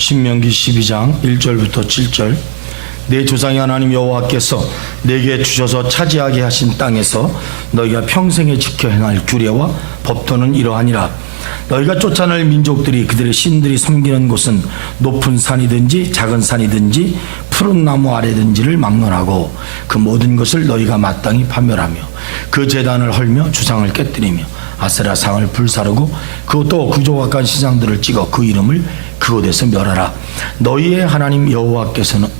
신명기 12장 1절부터 7절. 내 조상의 하나님 여호와께서 내게 주셔서 차지하게 하신 땅에서 너희가 평생에 지켜 행할 규례와 법도는 이러하니라. 너희가 쫓아낼 민족들이 그들의 신들이 섬기는 곳은 높은 산이든지 작은 산이든지 푸른 나무 아래든지를 막론하고 그 모든 것을 너희가 마땅히 파멸하며 그 제단을 헐며 주상을 깨뜨리며 아세라 상을 불사르고 그것도 구조각한 시장들을 찍어 그 이름을 그곳에서 멸하라. 너희의 하나님 여호와께서는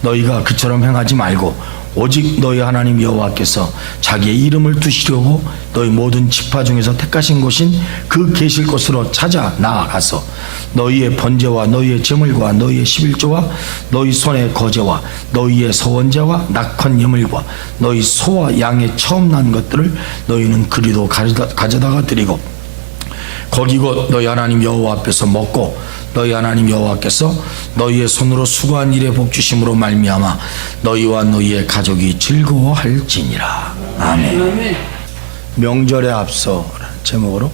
너희가 그처럼 행하지 말고 오직 너희 하나님 여호와께서 자기의 이름을 두시려고 너희 모든 지파 중에서 택하신 곳인 그 계실 곳으로 찾아 나아가서 너희의 번제와 너희의 제물과 너희의 11조와 너희 손의 거제와 너희의 서원제와 낙헌 예물과 너희 소와 양의 처음 난 것들을 너희는 그리도 가져다가 드리고 거기 곧 너희 하나님 여호와 앞에서 먹고 너희 하나님 여호와께서 너희의 손으로 수고한 일에 복주심으로 말미암아 너희와 너희의 가족이 즐거워할지니라. 아멘. 명절에 앞서라는 제목으로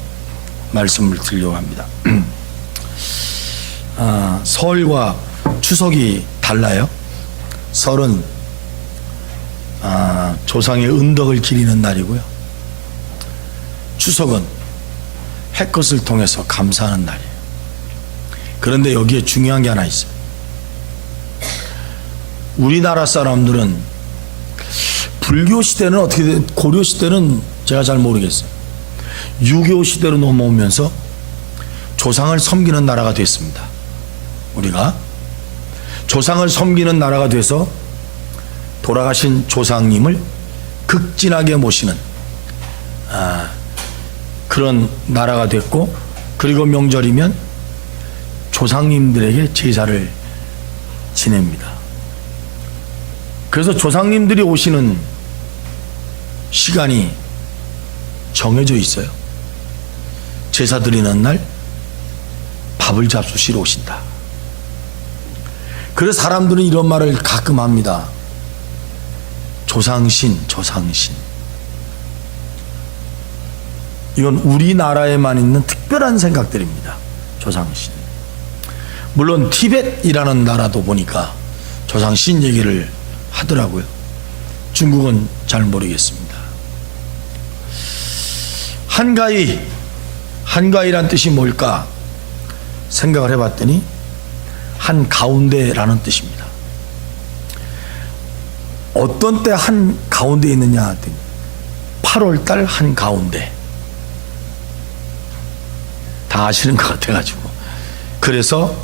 말씀을 드리려고 합니다. 설과 추석이 달라요. 설은 조상의 은덕을 기리는 날이고요. 추석은 해것을 통해서 감사하는 날이에요. 그런데 여기에 중요한 게 하나 있어요. 우리나라 사람들은 불교 시대는 어떻게 고려 시대는 제가 잘 모르겠어요. 유교 시대로 넘어오면서 조상을 섬기는 나라가 됐습니다. 우리가 조상을 섬기는 나라가 돼서 돌아가신 조상님을 극진하게 모시는 그런 나라가 됐고, 그리고 명절이면 조상님들에게 제사를 지냅니다. 그래서 조상님들이 오시는 시간이 정해져 있어요. 제사 드리는 날 밥을 잡수시러 오신다. 그래서 사람들은 이런 말을 가끔 합니다. 조상신, 조상신. 이건 우리나라에만 있는 특별한 생각들입니다. 조상신. 물론 티벳이라는 나라도 보니까 조상신 얘기를 하더라고요. 중국은 잘 모르겠습니다. 한가위란 뜻이 뭘까 생각을 해봤더니 한가운데라는 뜻입니다. 어떤 때 한가운데에 있느냐 했더니 8월달 한가운데. 다 아시는 것 같아가지고, 그래서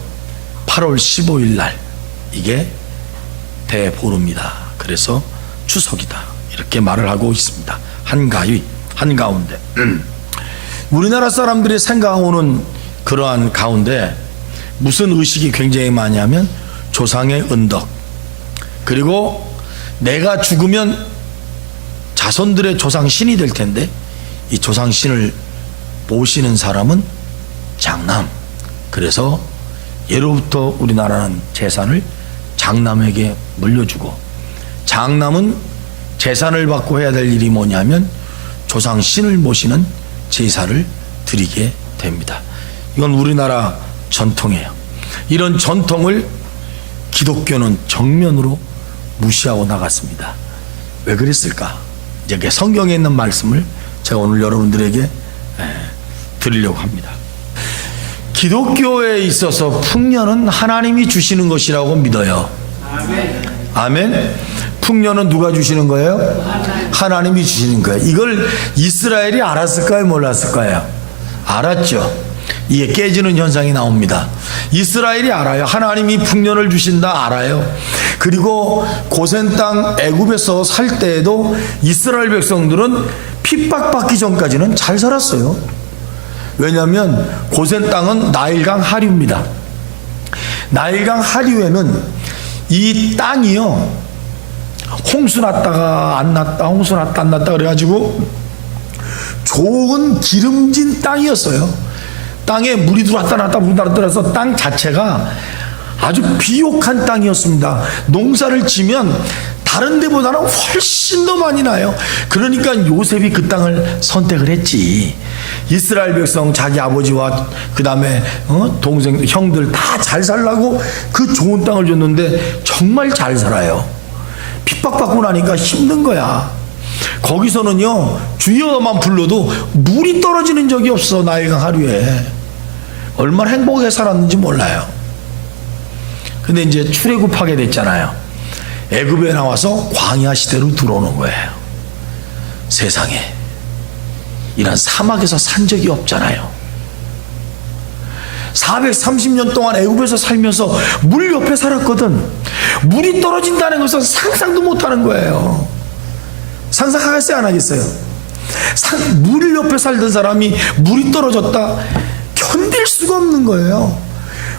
8월 15일 날 이게 대보름이다. 그래서 추석이다. 이렇게 말을 하고 있습니다. 한가위, 한가운데. 우리나라 사람들이 생각하고는 그러한 가운데 무슨 의식이 굉장히 많이 하면 조상의 은덕, 그리고 내가 죽으면 자손들의 조상신이 될 텐데 이 조상신을 모시는 사람은 장남. 그래서 예로부터 우리나라는 재산을 장남에게 물려주고, 장남은 재산을 받고 해야 될 일이 뭐냐면 조상신을 모시는 제사를 드리게 됩니다. 이건 우리나라 전통이에요. 이런 전통을 기독교는 정면으로 무시하고 나갔습니다. 왜 그랬을까? 이제 성경에 있는 말씀을 제가 오늘 여러분들에게 드리려고 합니다. 기독교에 있어서 풍년은 하나님이 주시는 것이라고 믿어요. 아멘. 아멘. 풍년은 누가 주시는 거예요? 하나님이 주시는 거예요. 이걸 이스라엘이 알았을까요? 몰랐을까요? 알았죠. 이게 깨지는 현상이 나옵니다. 이스라엘이 알아요. 하나님이 풍년을 주신다 알아요. 그리고 고센 땅 애굽에서 살 때에도 이스라엘 백성들은 핍박받기 전까지는 잘 살았어요. 왜냐하면 고센 땅은 나일강 하류입니다. 나일강 하류에는 이 땅이요, 홍수 났다가 안 났다, 홍수 났다 안 났다 그래가지고 좋은 기름진 땅이었어요. 땅에 물이 들어왔다 놨다 물이 들어와서 땅 자체가 아주 비옥한 땅이었습니다. 농사를 지면 다른 데보다는 훨씬 더 많이 나요. 그러니까 요셉이 그 땅을 선택을 했지. 이스라엘 백성 자기 아버지와 그 다음에 동생 형들 다 잘 살라고 그 좋은 땅을 줬는데 정말 잘 살아요. 핍박받고 나니까 힘든 거야. 거기서는요 주여만 불러도 물이 떨어지는 적이 없어. 나일강 하류에 얼마나 행복하게 살았는지 몰라요. 근데 이제 출애굽하게 됐잖아요. 애굽에 나와서 광야 시대로 들어오는 거예요. 세상에 이런 사막에서 산 적이 없잖아요. 430년 동안 애굽에서 살면서 물 옆에 살았거든. 물이 떨어진다는 것은 상상도 못하는 거예요. 상상하겠어요 안 하겠어요? 물 옆에 살던 사람이 물이 떨어졌다 견딜 수가 없는 거예요.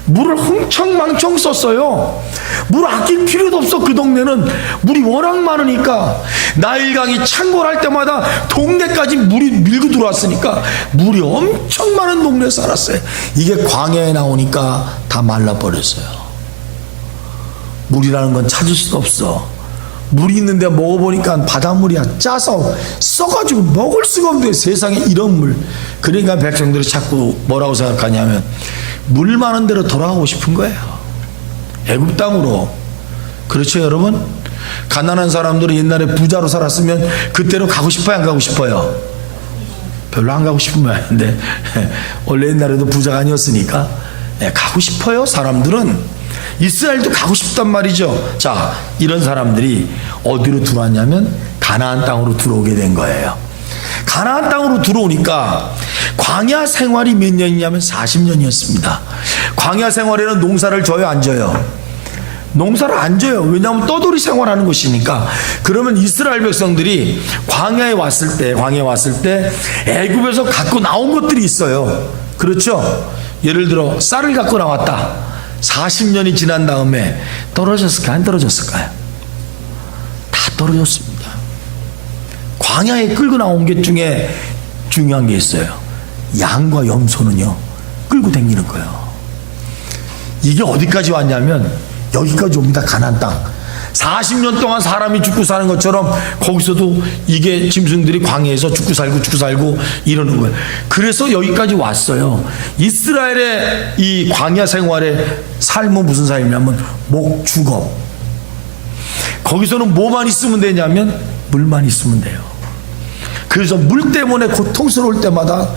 물을 흥청망청 썼어요. 물 아낄 필요도 없어. 그 동네는 물이 워낙 많으니까 나일강이 창궐할 때마다 동네까지 물이 밀고 들어왔으니까 물이 엄청 많은 동네에 살았어요. 이게 광야에 나오니까 다 말라버렸어요. 물이라는 건 찾을 수도 없어. 물이 있는데 먹어보니까 바닷물이야. 짜서 써가지고 먹을 수가 없는데 세상에 이런 물. 그러니까 백성들이 자꾸 뭐라고 생각하냐면 물 많은 데로 돌아가고 싶은 거예요. 애굽 땅으로. 그렇죠 여러분? 가난한 사람들은 옛날에 부자로 살았으면 그때로 가고 싶어요 안 가고 싶어요? 별로 안 가고 싶은 모양인데 원래 옛날에도 부자가 아니었으니까 가고 싶어요. 사람들은 이스라엘도 가고 싶단 말이죠. 자, 이런 사람들이 어디로 들어왔냐면 가나안 땅으로 들어오게 된 거예요. 가나안 땅으로 들어오니까 광야 생활이 몇 년이냐면 40년이었습니다. 광야 생활에는 농사를 져요 안 져요? 농사를 안 져요. 왜냐하면 떠돌이 생활하는 것이니까. 그러면 이스라엘 백성들이 광야에 왔을 때 애굽에서 갖고 나온 것들이 있어요. 그렇죠? 예를 들어 쌀을 갖고 나왔다. 40년이 지난 다음에 떨어졌을까요? 안 떨어졌을까요? 다 떨어졌습니다. 광야에 끌고 나온 것 중에 중요한 게 있어요. 양과 염소는요 끌고 다니는 거예요. 이게 어디까지 왔냐면 여기까지 옵니다. 가나안 땅. 40년 동안 사람이 죽고 사는 것처럼 거기서도 이게 짐승들이 광야에서 죽고 살고 이러는 거예요. 그래서 여기까지 왔어요. 이스라엘의 이 광야 생활의 삶은 무슨 삶이냐면 목축업. 거기서는 뭐만 있으면 되냐면 물만 있으면 돼요. 그래서 물 때문에 고통스러울 때마다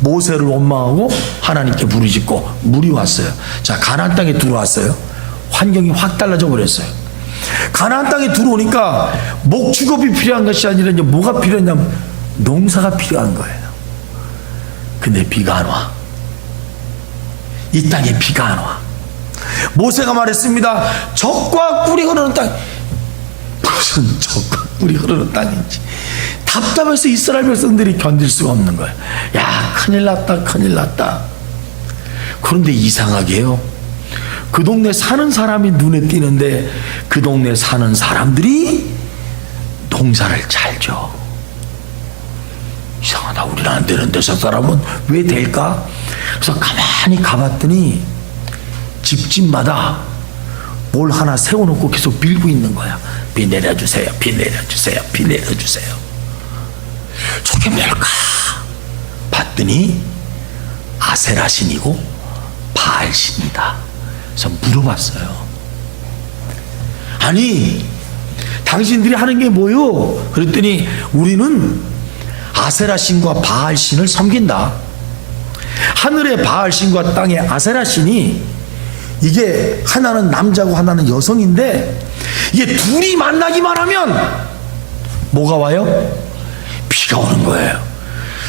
모세를 원망하고 하나님께 부르짖고 물이 왔어요. 자, 가나안 땅에 들어왔어요. 환경이 확 달라져 버렸어요. 가나안 땅에 들어오니까 목축업이 필요한 것이 아니라 이제 뭐가 필요했냐면 농사가 필요한 거예요. 근데 비가 안 와. 이 땅에 비가 안 와. 모세가 말했습니다. 젖과 꿀이 흐르는 땅. 무슨 젖과 꿀이 흐르는 땅인지 답답해서 이스라엘 백성들이 견딜 수가 없는 거예요. 야, 큰일 났다. 그런데 이상하게요, 그 동네 사는 사람이 눈에 띄는데 그 동네 사는 사람들이 농사를 잘 져. 이상하다. 우리는 안 되는데 저 사람은 왜 될까? 그래서 가만히 가봤더니 집집마다 뭘 하나 세워놓고 계속 빌고 있는 거야. 비 내려주세요. 저게 뭘까? 봤더니 아세라 신이고 바알 신이다. 그래서 물어봤어요. 아니, 당신들이 하는 게 뭐요? 그랬더니 우리는 아세라 신과 바알 신을 섬긴다. 하늘의 바알 신과 땅의 아세라 신이, 이게 하나는 남자고 하나는 여성인데 이게 둘이 만나기만 하면 뭐가 와요? 비가 오는 거예요.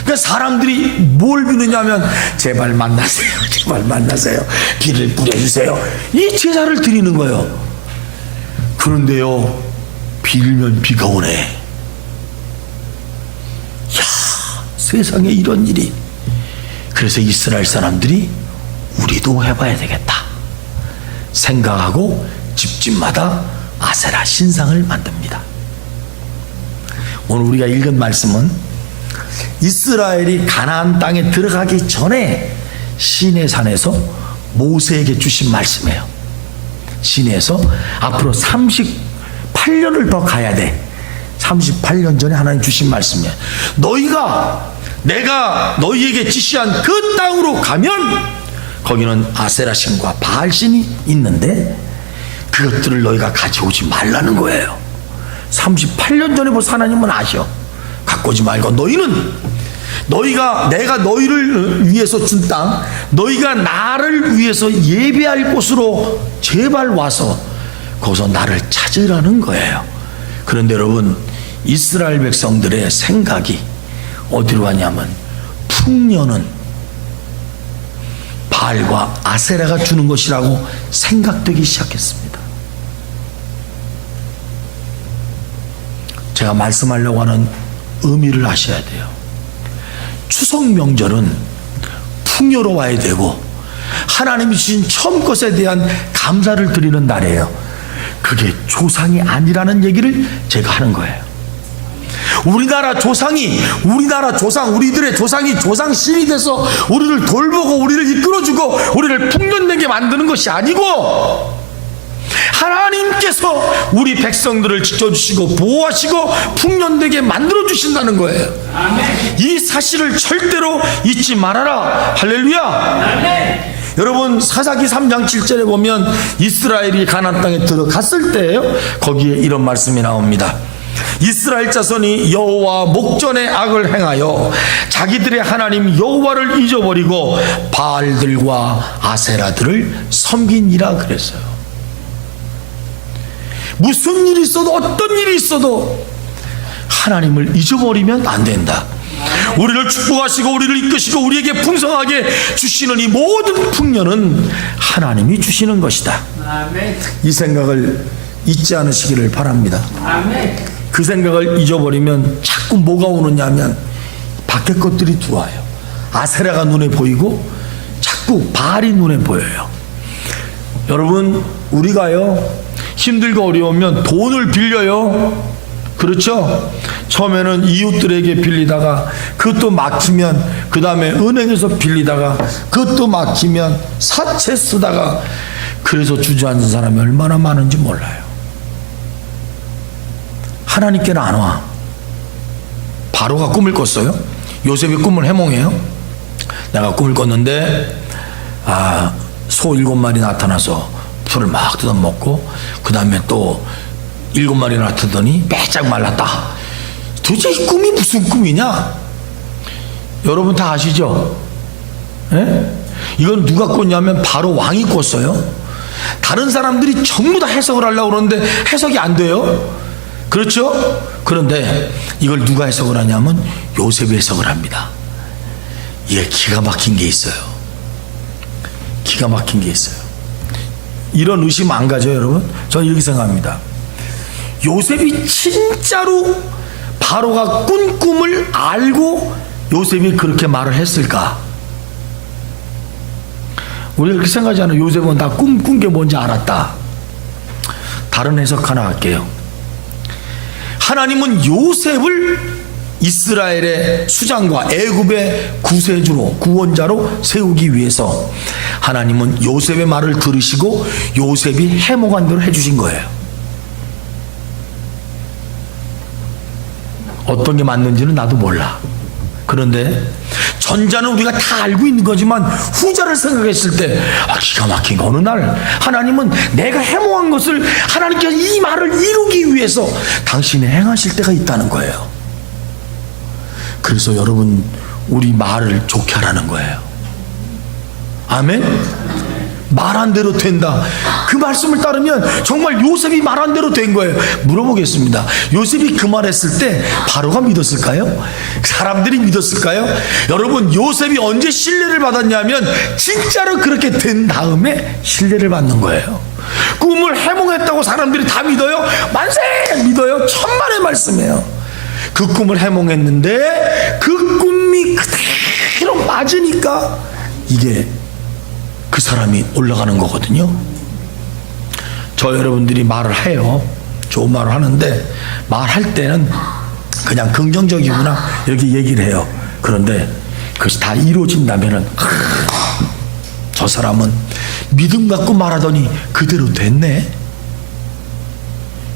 그러니까 사람들이 뭘 비느냐면 제발 만나세요. 비를 뿌려주세요. 이 제사를 드리는 거예요. 그런데요, 빌면 비가 오네. 야, 세상에 이런 일이. 그래서 이스라엘 사람들이 우리도 해봐야 되겠다 생각하고 집집마다 아세라 신상을 만듭니다. 오늘 우리가 읽은 말씀은 이스라엘이 가나안 땅에 들어가기 전에 시내산에서 모세에게 주신 말씀이에요. 시내에서 앞으로 38년을 더 가야 돼. 38년 전에 하나님 주신 말씀이에요. 너희가 내가 너희에게 지시한 그 땅으로 가면 거기는 아세라신과 바알신이 있는데 그것들을 너희가 가져오지 말라는 거예요. 38년 전에 벌써 하나님은 아셔. 갖고 오지 말고 내가 너희를 위해서 준 땅, 너희가 나를 위해서 예배할 곳으로 제발 와서 거기서 나를 찾으라는 거예요. 그런데 여러분, 이스라엘 백성들의 생각이 어디로 가냐면 풍년은 바알과 아세라가 주는 것이라고 생각되기 시작했습니다. 제가 말씀하려고 하는 의미를 아셔야 돼요. 추석 명절은 풍요로 와야 되고 하나님이 주신 처음 것에 대한 감사를 드리는 날이에요. 그게 조상이 아니라는 얘기를 제가 하는 거예요. 우리들의 조상이 조상신이 돼서 우리를 돌보고 우리를 이끌어주고 우리를 풍년되게 만드는 것이 아니고 하나님께서 우리 백성들을 지켜주시고 보호하시고 풍년되게 만들어주신다는 거예요. 아멘. 이 사실을 절대로 잊지 말아라. 할렐루야. 아멘. 여러분, 사사기 3장 7절에 보면 이스라엘이 가나안 땅에 들어갔을 때예요. 거기에 이런 말씀이 나옵니다. 이스라엘 자손이 여호와 목전에 악을 행하여 자기들의 하나님 여호와를 잊어버리고 바알들과 아세라들을 섬기니라 그랬어요. 무슨 일이 있어도 어떤 일이 있어도 하나님을 잊어버리면 안 된다. 우리를 축복하시고 우리를 이끄시고 우리에게 풍성하게 주시는 이 모든 풍년은 하나님이 주시는 것이다. 이 생각을 잊지 않으시기를 바랍니다. 그 생각을 잊어버리면 자꾸 뭐가 오느냐 하면 밖에 것들이 들어와요. 아세라가 눈에 보이고 자꾸 바알이 눈에 보여요. 여러분, 우리가요 힘들고 어려우면 돈을 빌려요. 그렇죠? 처음에는 이웃들에게 빌리다가 그것도 막히면 그 다음에 은행에서 빌리다가 그것도 막히면 사채 쓰다가 그래서 주저앉은 사람이 얼마나 많은지 몰라요. 하나님께는 안 와. 바로가 꿈을 꿨어요. 요셉이 꿈을 해몽해요. 내가 꿈을 꿨는데 소 7마리 나타나서 풀을 막 뜯어먹고 그 다음에 또 7마리 나타나더니 빼짝 말랐다. 도대체 이 꿈이 무슨 꿈이냐? 여러분 다 아시죠? 예? 이건 누가 꿨냐면 바로 왕이 꿨어요. 다른 사람들이 전부 다 해석을 하려고 그러는데 해석이 안 돼요. 그렇죠? 그런데 이걸 누가 해석을 하냐면 요셉이 해석을 합니다. 이게 기가 막힌 게 있어요. 기가 막힌 게 있어요. 이런 의심 안 가져요, 여러분? 저는 이렇게 생각합니다. 요셉이 진짜로 바로가 꾼 꿈을 알고 요셉이 그렇게 말을 했을까? 우리가 그렇게 생각하지 않아요. 요셉은 다 꾼 게 뭔지 알았다. 다른 해석 하나 할게요. 하나님은 요셉을 이스라엘의 수장과 애굽의 구세주로, 구원자로 세우기 위해서 하나님은 요셉의 말을 들으시고 요셉이 해몽한 대로 해주신 거예요. 어떤 게 맞는지는 나도 몰라. 그런데 전자는 우리가 다 알고 있는 거지만 후자를 생각했을 때 기가 막힌 거, 어느 날 하나님은 내가 해몽한 것을 하나님께서 이 말을 이루기 위해서 당신이 행하실 때가 있다는 거예요. 그래서 여러분, 우리 말을 좋게 하라는 거예요. 아멘? 말한 대로 된다. 그 말씀을 따르면 정말 요셉이 말한 대로 된 거예요. 물어보겠습니다. 요셉이 그 말했을 때 바로가 믿었을까요? 사람들이 믿었을까요? 여러분, 요셉이 언제 신뢰를 받았냐면 진짜로 그렇게 된 다음에 신뢰를 받는 거예요. 꿈을 해몽했다고 사람들이 다 믿어요? 만세! 믿어요? 천만의 말씀이에요. 그 꿈을 해몽했는데 그 꿈이 그대로 맞으니까 이게 그 사람이 올라가는 거거든요. 저 여러분들이 말을 해요. 좋은 말을 하는데 말할 때는 그냥 긍정적이구나 이렇게 얘기를 해요. 그런데 그것이 다 이루어진다면은 저 사람은 믿음 갖고 말하더니 그대로 됐네.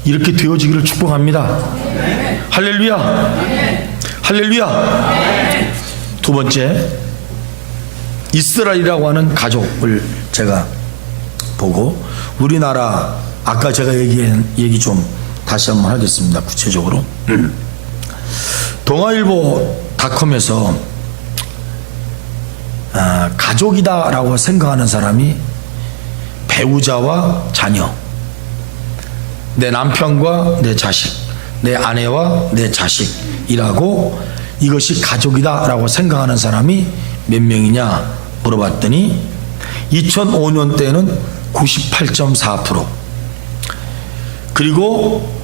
이렇게 되어지기를 축복합니다. 할렐루야. 할렐루야. 두 번째, 이스라엘이라고 하는 가족을 제가 보고, 우리나라 아까 제가 얘기한 얘기 좀 다시 한번 하겠습니다. 구체적으로 동아일보닷컴에서 가족이다라고 생각하는 사람이 배우자와 자녀, 내 남편과 내 자식, 내 아내와 내 자식이라고, 이것이 가족이다라고 생각하는 사람이 몇 명이냐 물어봤더니 2005년 때는 98.4%, 그리고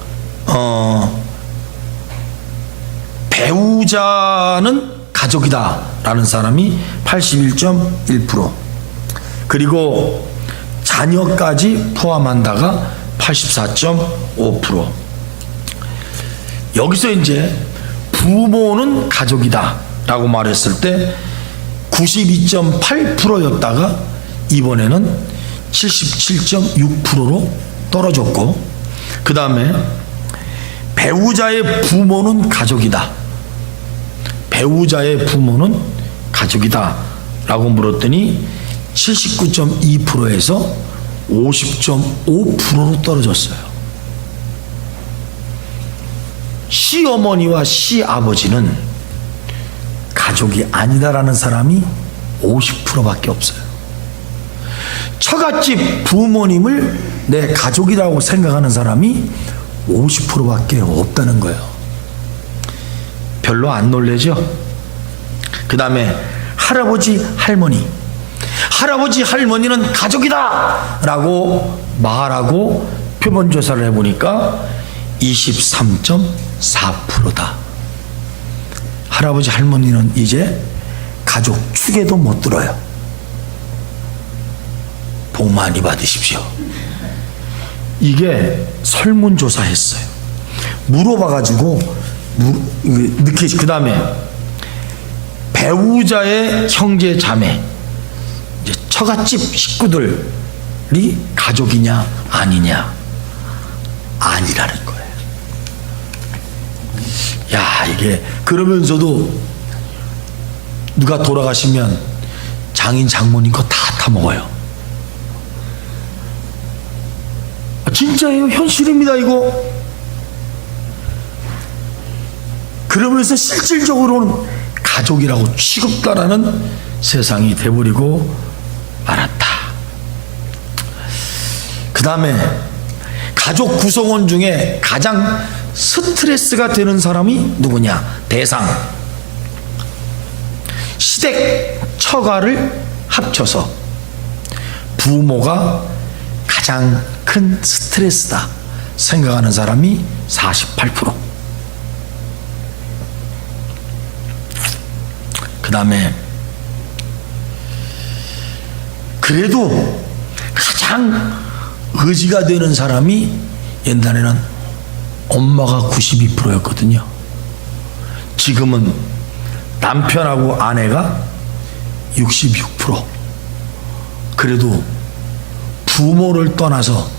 배우자는 가족이다라는 사람이 81.1%, 그리고 자녀까지 포함한다가 84.5%. 여기서 이제 부모는 가족이다라고 말했을 때 92.8%였다가 이번에는 77.6%로 떨어졌고, 그 다음에 배우자의 부모는 가족이다, 배우자의 부모는 가족이다 라고 물었더니 79.2%에서 50.5%로 떨어졌어요. 시어머니와 시아버지는 가족이 아니다라는 사람이 50%밖에 없어요. 처갓집 부모님을 내 가족이라고 생각하는 사람이 50%밖에 없다는 거예요. 별로 안 놀래죠? 그 다음에 할아버지 할머니, 할아버지 할머니는 가족이다 라고 말하고 표본조사를 해보니까 23.4%다. 할아버지 할머니는 이제 가족 축에도 못 들어요. 복 많이 받으십시오. 이게 설문조사 했어요. 물어봐가지고 그 다음에 배우자의 형제 자매, 이제 처갓집 식구들이 가족이냐 아니냐, 아니라는 거예요. 야, 이게 그러면서도 누가 돌아가시면 장인 장모님 거 다 타먹어요. 진짜예요. 현실입니다 이거. 그러면서 실질적으로는 가족이라고 취급다라는 세상이 돼버리고 말았다. 그 다음에 가족 구성원 중에 가장 스트레스가 되는 사람이 누구냐? 대상. 시댁 처가를 합쳐서 부모가 가장 큰 스트레스다 생각하는 사람이 48%. 그 다음에 그래도 가장 의지가 되는 사람이 옛날에는 엄마가 92%였거든요. 지금은 남편하고 아내가 66%. 그래도 부모를 떠나서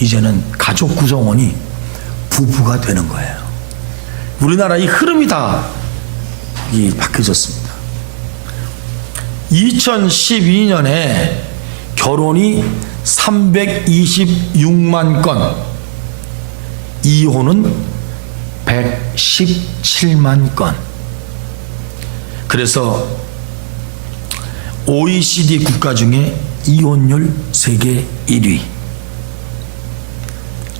이제는 가족 구성원이 부부가 되는 거예요. 우리나라 이 흐름이 다 바뀌어졌습니다. 2012년에 결혼이 326만 건, 이혼은 117만 건. 그래서 OECD 국가 중에 이혼율 세계 1위.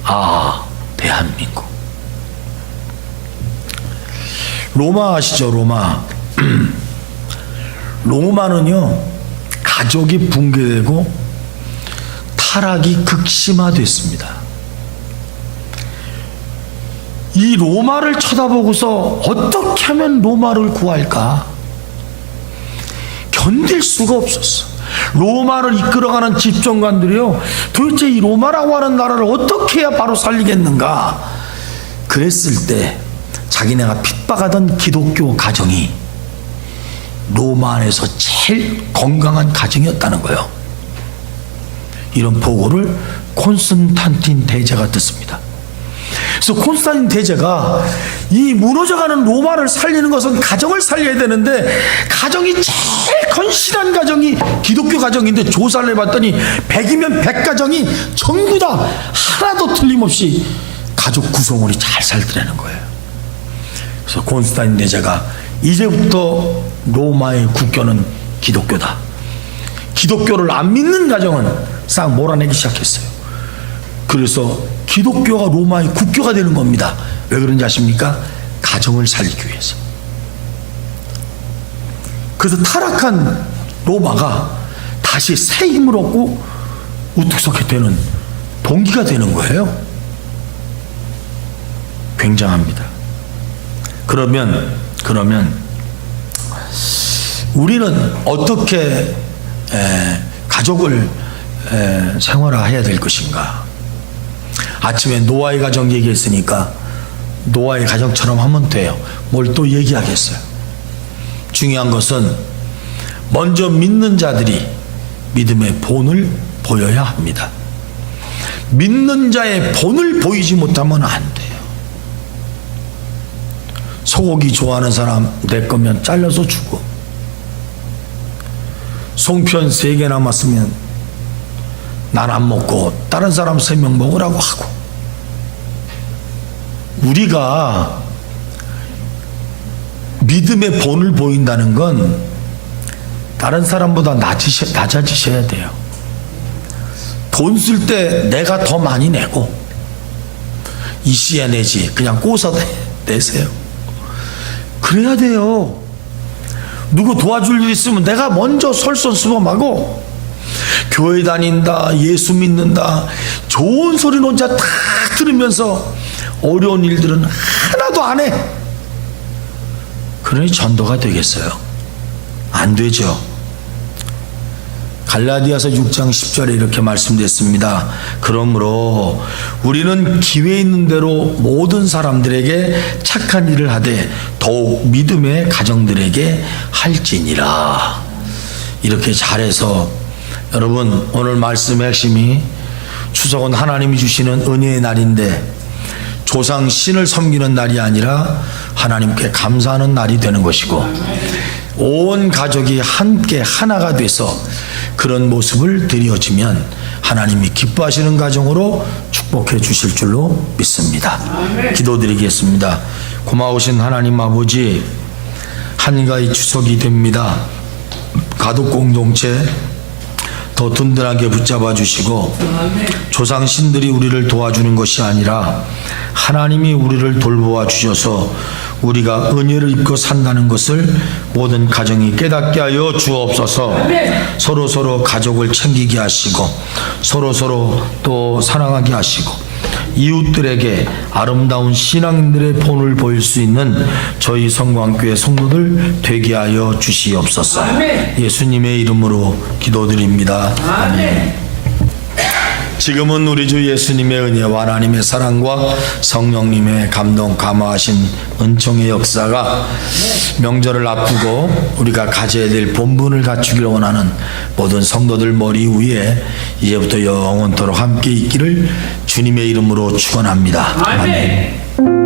아, 대한민국. 로마 아시죠? 로마. 로마는요, 가족이 붕괴되고 타락이 극심화됐습니다. 이 로마를 쳐다보고서 어떻게 하면 로마를 구할까 견딜 수가 없었어. 로마를 이끌어가는 집정관들이요, 도대체 이 로마라고 하는 나라를 어떻게 해야 바로 살리겠는가 그랬을 때 자기네가 핍박하던 기독교 가정이 로마 안에서 제일 건강한 가정이었다는 거예요. 이런 보고를 콘스탄틴 대제가 듣습니다. 그래서 콘스탄틴 대제가 이 무너져가는 로마를 살리는 것은 가정을 살려야 되는데, 가정이 제일 건실한 가정이 기독교 가정인데, 조사를 해봤더니 100이면 100가정이 전부 다 하나도 틀림없이 가족 구성원이 잘 살더라는 거예요. 그래서 콘스탄틴 대제가 이제부터 로마의 국교는 기독교다, 기독교를 안 믿는 가정은 싹 몰아내기 시작했어요. 그래서 기독교가 로마의 국교가 되는 겁니다. 왜 그런지 아십니까? 가정을 살리기 위해서. 그래서 타락한 로마가 다시 새 힘을 얻고 우뚝 서게 되는 동기가 되는 거예요. 굉장합니다. 그러면 우리는 어떻게 가족을 생활화해야 될 것인가? 아침에 노아의 가정 얘기했으니까 노아의 가정처럼 하면 돼요. 뭘 또 얘기하겠어요? 중요한 것은 먼저 믿는 자들이 믿음의 본을 보여야 합니다. 믿는 자의 본을 보이지 못하면 안 돼요. 소고기 좋아하는 사람 내 거면 잘라서 주고, 송편 3개 남았으면 난 안 먹고 다른 사람 3명 먹으라고 하고. 우리가 믿음의 본을 보인다는 건 다른 사람보다 낮아지셔야 돼요. 돈 쓸 때 내가 더 많이 내고, 이씨야 내지 그냥 꼬서 내세요. 그래야 돼요. 누구 도와줄 일 있으면 내가 먼저 솔선수범하고, 교회 다닌다, 예수 믿는다, 좋은 소리는 혼자 다 들으면서 어려운 일들은 하나도 안 해. 그러니 전도가 되겠어요? 안 되죠. 갈라디아서 6장 10절에 이렇게 말씀됐습니다. 그러므로 우리는 기회 있는 대로 모든 사람들에게 착한 일을 하되 더욱 믿음의 가정들에게 할지니라. 이렇게 잘해서, 여러분, 오늘 말씀의 핵심이 추석은 하나님이 주시는 은혜의 날인데 조상 신을 섬기는 날이 아니라 하나님께 감사하는 날이 되는 것이고, 온 가족이 함께 하나가 돼서 그런 모습을 드려지면 하나님이 기뻐하시는 가정으로 축복해 주실 줄로 믿습니다. 기도드리겠습니다. 고마우신 하나님 아버지, 한가위 추석이 됩니다. 가족 공동체 더 든든하게 붙잡아 주시고, 조상 신들이 우리를 도와주는 것이 아니라 하나님이 우리를 돌보아 주셔서 우리가 은혜를 입고 산다는 것을 모든 가정이 깨닫게 하여 주옵소서. 서로 가족을 챙기게 하시고, 서로 또 사랑하게 하시고, 이웃들에게 아름다운 신앙인들의 본을 보일 수 있는 저희 성광교회 성도들 되게 하여 주시옵소서. 예수님의 이름으로 기도드립니다. 아멘. 지금은 우리 주 예수님의 은혜와 하나님의 사랑과 성령님의 감동 감화하신 은총의 역사가 명절을 앞두고 우리가 가져야 될 본분을 갖추기를 원하는 모든 성도들 머리 위에 이제부터 영원토록 함께 있기를 주님의 이름으로 축원합니다. 아멘.